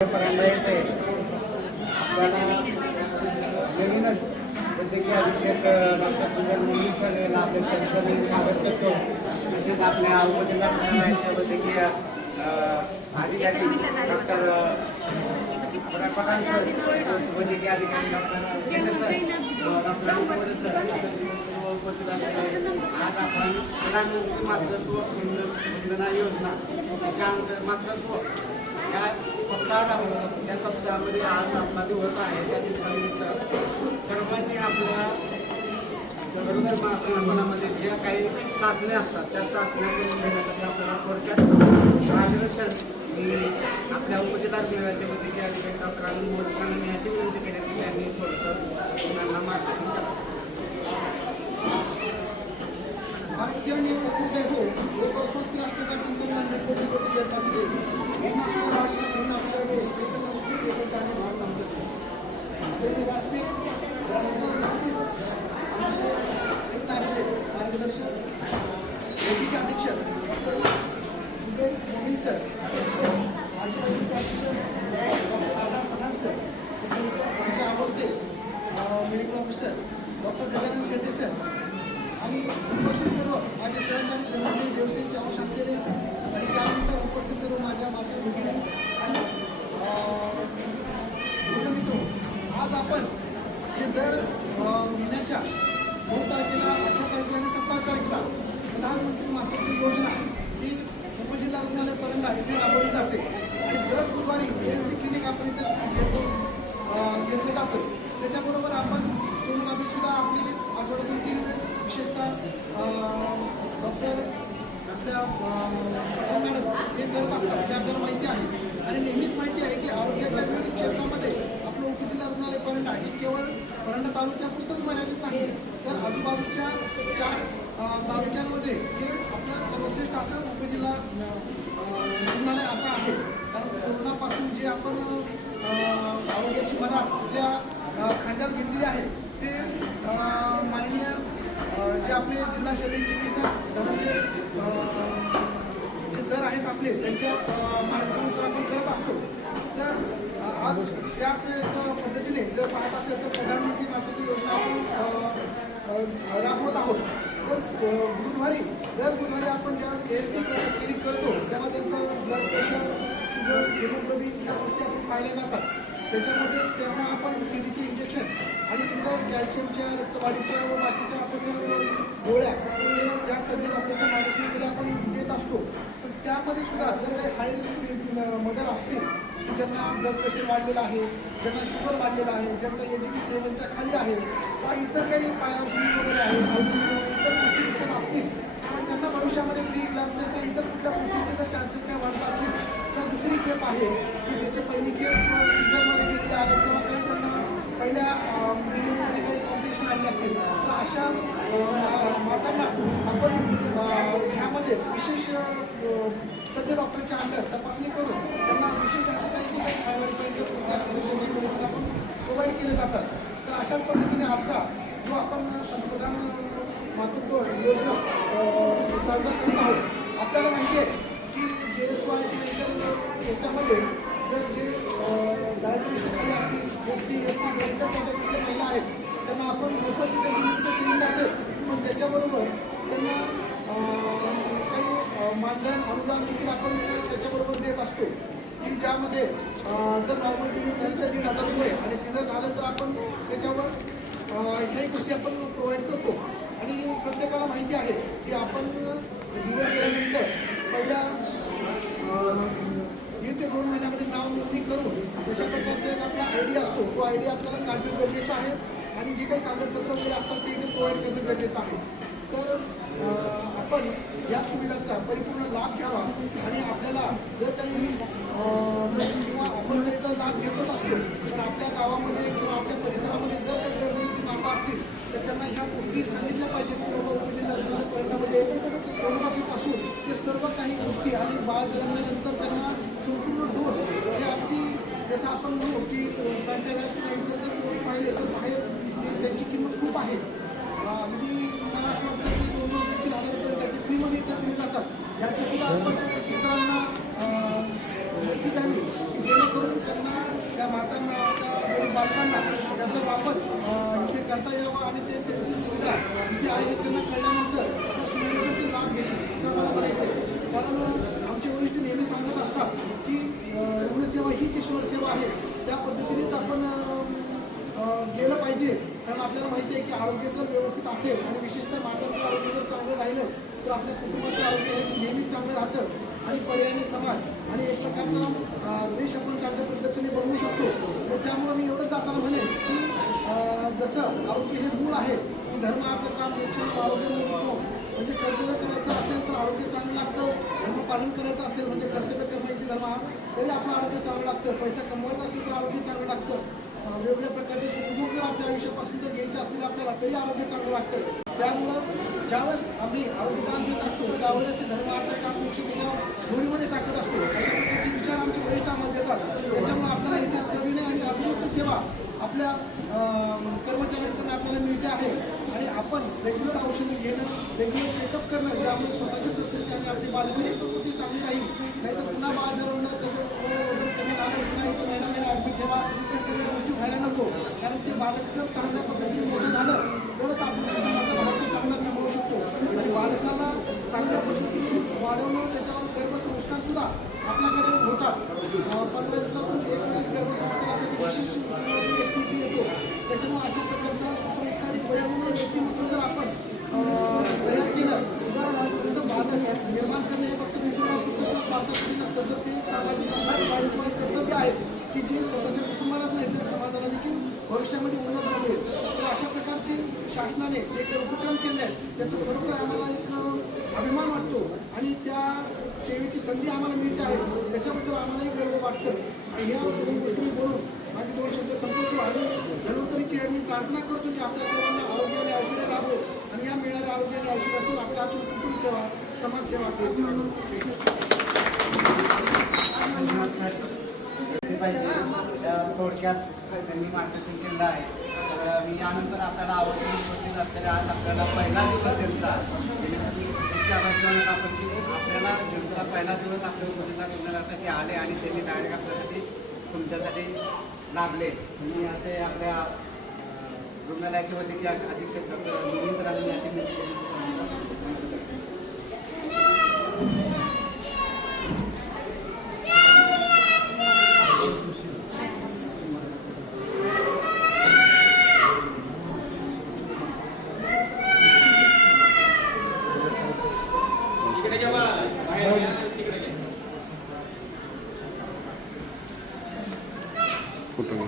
पर्यंत येते आपल्याला नवीनच वैद्यकीय अधीक्षक डॉक्टर सुंदर मुली सर आपले त्यांचं स्वागत करतो. तसेच आपल्या उपजिल्हा रुग्णालयाचे वैद्यकीय अधिकारी डॉक्टर पठाण सर, वैद्यकीय अधिकारी डॉक्टर सर, आज आपण प्रधानमंत्री मातृत्व वंदना योजना त्याच्या मातृत्व या सप्ताहात आपण त्या सप्ताहामध्ये आज आपला दिवस आहे. त्या दिवसानिमित्त सर्वांनी आपल्या गरोदर मातांमध्ये ज्या काही चाचण्या असतात त्या चाचण्या करून घेण्यासाठी आपल्याला थोडक्यात मार्गदर्शन मी आपल्या उपजिल्हा रुग्णालयाचे वैद्यकीय अधिकारी डॉक्टर अनिल मोरसरांना मी अशी विनंती केली की त्यांनी थोडंसं मुलांना मार्गदर्शन करावं. भारतीय आणि अकृत्य हो लोक स्वस्त राष्ट्रकाची चिंतन कोटी कोटी येतात यांना सुद्धा भाषा यांना सुद्धा वेश एक संस्कृती एक आणि भारत आमचं देश आपले व्यासपीठ व्यासपीठात उपस्थित आमचे मार्गदर्शक वैद्यकीय अधीक्षक डॉक्टर जुबेर मोमीन सर, माजी वैद्यकीय अधीक्षक डॉक्टर आझाद पठाण सर, आमचे आवडते medical officer doctor Gajanan Shetty sir आणि उपस्थित सर्व माझे सहकारी धर्मातील देवतेचे अंश असलेले आणि त्यानंतर उपस्थित सर्व माझ्या भगिनी आणि मित्र, आज आपण जे दर महिन्याच्या 9 तारखेला 18 तारखेला आणि 27 तारखेला प्रधानमंत्री मातृत्व योजना ही उपजिल्हा रुग्णालय परंडा येथे राबवली जाते आणि दर बुधवारी ANC क्लिनिक आपण इथे घेतलं जातं. त्याच्याबरोबर आपण सोनोग्राफी सुद्धा आपली आठवड्यातून 3 वेळेस विशेषतः डॉक्टर आपल्या मॅडम हे करत असतात, ते आपल्याला माहिती आहे आणि नेहमीच माहिती आहे की आरोग्याच्या विविध क्षेत्रामध्ये आपलं उपजिल्हा रुग्णालय परंडा ही केवळ परंडा तालुक्यापुरतंच मर्यादित नाही, तर आजूबाजूच्या 4 तालुक्यांमध्ये हे आपलं सर्वश्रेष्ठ असं उपजिल्हा रुग्णालय असं आहे. कारण कोरोनापासून जे आपण आरोग्याची मदत आपल्या खांद्यावर घेतलेली आहे ते माननीय जे आपले जिल्हा शल्य चिकित्सक धनंजय जे सर आहेत आपले त्यांच्या मार्गदर्शनानुसार आपण करत असतो. तर आज त्याच पद्धतीने जर पाहत असेल तर प्रधानमंत्री मातृत्व योजना आपण राबवत आहोत. तर दर बुधवारी आपण जेव्हा ANC क्लिनिक करतो तेव्हा त्यांचं ब्लड प्रेशर, शुगर, हिमोग्लोबिन या गोष्टी आपण पाहिल्या जातात. त्याच्यामध्ये तेव्हा आपण TBचे इंजेक्शन आणि इतर कॅल्शियमच्या, रक्तवाढीच्या व बाकीच्या आपण गोळ्या त्या तज्ज्ञ डॉक्टरच्या मार्गदर्शनामध्ये आपण देत असतो. तर त्यामध्ये सुद्धा जर काही हाय रिस्क मदर असतील की ज्यांना ब्लड प्रेशर वाढलेलं आहे, ज्यांना शुगर वाढलेलं आहे, ज्यांचा AGP7च्या खाली आहे किंवा इतर काही पायावर सूज वगैरे आहे, इतर गोष्टी दिसत असतील आणि त्यांना भविष्यामध्ये प्री-इक्लॅम्पचे किंवा इतर कुठल्या गोष्टीचे जर चान्सेस काय वाढत असतील तर दुसरी खेप आहे की ज्याचे पहिली खेप सीझनमध्ये घेतले आहे किंवा काही त्यांना पहिल्या डिलिव्हरीमध्ये काही कॉम्प्लिकेशन आले असतील तर अशा मातांना आपण ह्यामध्ये विशेष तज्ज्ञ डॉक्टरच्या अंडर तपासणी करून त्यांना विशेष असे काही जे काही त्यांची मेडिसिन आपण प्रोव्हाइड केले जातात. तर अशाच पद्धतीने आजचा जो आपण पंतप्रधान मातृत्व योजना साजरा करत आहोत, आपल्याला माहिती आहे की JSY इतर याच्यामध्ये जर जे डायबिटीस खाली असतील, SC, ST इतर कोणत्या महिला आहेत त्यांना आपण मोफत नियुक्त केली जाते, पण त्याच्याबरोबर त्यांना काही मानधन अनुदान देखील आपण त्याच्याबरोबर देत असतो की ज्यामध्ये जर नॉर्मल डिलिव्हरी झाली तर 1,500 रुपये आणि सीझर झालं तर आपण त्याच्यावर काही गोष्टी आपण प्रोव्हाइड करतो. आणि प्रत्येकाला माहिती आहे की आपण डिलिव्हरी केल्यानंतर पहिल्या 1 ते 2 महिन्यामध्ये नाव नोंदणी करून तशा प्रकारचा एक आपला ID असतो, तो ID आपल्याला काढणं गरजेचं आहे आणि जे काही कागदपत्र वगैरे असतात ते इथे प्रोव्हाइड करणं गरजेचं आहे. तर आपण या सुविधांचा परिपूर्ण लाभ घ्यावा आणि आपल्याला जर काही किंवा आपण जर इथं लाभ घेतच असतो तर आपल्या गावामध्ये किंवा आपल्या परिसरामध्ये जर काही गर्भवती माता असतील तर त्यांना ह्या गोष्टी सांगितल्या पाहिजे की बाबा उपजिल्हा रुग्णालय परंडामध्ये सोनोग्राफीपासून ते सर्व काही गोष्टी आणि बाळ जन्मल्यानंतर त्यांना संपूर्ण डोस हे अगदी जसं आपण म्हणू की पॅन्टावॅक्सिन जर डोस पाहिले तर बाहेर त्यांची किंमत खूप आहे. अगदी मला असं वाटतं की 2-3,000 रुपये त्याचे फ्रीमध्ये इथं दिले जातात. याची सुद्धा आपण इतरांना माहिती द्यावी की जेणेकरून लोकांना त्याचा वापर इथे करता यावा आणि ते त्यांची सुविधा जिथे आहे त्यांना कळल्यानंतर त्या सुविधेचा ते लाभ घेतील असं मला म्हणायचं आहे. कारण आमचे वरिष्ठ नेहमी सांगत असतात की रुग्णसेवा हीच ईश्वर सेवा आहे. त्या पद्धतीनेच आपण गेलं पाहिजे. कारण आपल्याला माहिती आहे की आरोग्य जर व्यवस्थित असेल आणि विशेषतः मातांचं आरोग्य जर चांगलं राहिलं तर आपल्या कुटुंबाचं आरोग्य हे नेहमीच चांगलं राहतं आणि पर्यायाने समाज आणि एक प्रकारचा देश आपण चांगल्या पद्धतीने बनवू शकतो. तर त्यामुळं मी एवढंच जाताना म्हणेन की जसं आरोग्य हे मूळ आहे की धर्म अर्थ काम मोक्ष आरोग्य मूळ म्हणजे कर्तव्य करायचं असेल तर आरोग्य चांगलं लागतं. धर्म पालन करायचं असेल म्हणजे कर्तव्य करण्याची धर्म हा तरी आपलं आरोग्य चांगलं लागतं. पैसा कमवायचा असेल तर आरोग्य चांगलं लागतं. वेगवेगळ्या प्रकारचे सुखदुःख जर आपल्या आयुष्यापासून जर घ्यायचे असतील आपल्याला तरी आरोग्य चांगलं लागतं. त्यामुळं ज्यावेळेस आम्ही आरोग्यदान देत असतो त्यावेळेस धर्म अर्थ काम मोक्ष त्याच्या जोडीमध्ये टाकत असतो. अशा प्रकारचे विचार आमचे वरिष्ठ आम्हाला देतात. त्याच्यामुळे आपल्याला इथे सविनय आणि अभिवृद्ध सेवा आपल्या कर्मचाऱ्यांकडून आपल्याला मिळते आहे. आणि आपण रेग्युलर औषधे घेणं रेग्युलर चेकअप करणं ज्यामुळे स्वतःची प्रकृती आणि आपली बालपणी प्रकृती चांगली राहील. नाहीतर पुन्हा बाळ जळवणं त्याचं वजन कमी झालं पुन्हा इथं महिना ॲडमिट ठेवा या सगळ्या गोष्टी व्हायला नको. कारण ते बालक जर चांगल्या पद्धतीने मोठं झालं तरच आपण कुटुंबाचा बालक चांगला सांभाळू शकतो. आणि बालकाला चांगल्या पद्धतीने वाढवणं त्याच्यावर गर्भसंस्कारसुद्धा आपल्याकडे होतात. 15 दिवसातून एक वेळेस गर्भसंस्कारासाठी विशेष व्यक्ती येतो. त्याच्यामुळे अशा प्रकारचा सुसंस्कारित वयोवृद्ध व्यक्तिमत्व जर आपण तयार केलं उदाहरणार्थ बालक निर्माण करणे हे फक्त व्यक्तिमत्व स्वार्थासाठी नसतं तर ते एक सामाजिक कर्तव्य आहे की जे स्वतःच्या कुटुंबालाच नाही तर समाजाला देखील भविष्यामध्ये उन्नत मिळेल. तर अशा प्रकारचे शासनाने जे काही उपक्रम केले आहेत त्याचं खरोखर आम्हाला एक अभिमान वाटतो आणि त्या सेवेची संधी आम्हाला मिळते आहे त्याच्याबद्दल आम्हालाही गर्व वाटतं. आणि ह्या सगळ्या गोष्टी बोलून माझे 2 शब्द संपवतो आणि धन्वंतरीची मी प्रार्थना करतो की आपल्या सर्वांना आरोग्याने औषधे लाभो आणि या मिळणाऱ्या आरोग्याने औषधातून आपल्या हातून कुटुंब सेवा समाजसेवा पाहिजे त्या थोडक्यात त्यांनी मार्गदर्शन केलं आहे. तर मी यानंतर आपल्याला आवडून उपस्थित असलेल्या आज आपल्याला पहिला दिवस त्यांचा आपण की आपल्याला त्यांचा पहिला दिवस आपल्या उपस्थित करण्यासाठी आले आणि त्यांनी डायरेक्ट आपल्यासाठी तुमच्यासाठी लाभले. तुम्ही असे आपल्या रुग्णालयाचे वैद्यकीय अधीक्षक डॉक्टर मुनीम सरांनी अशी कुठून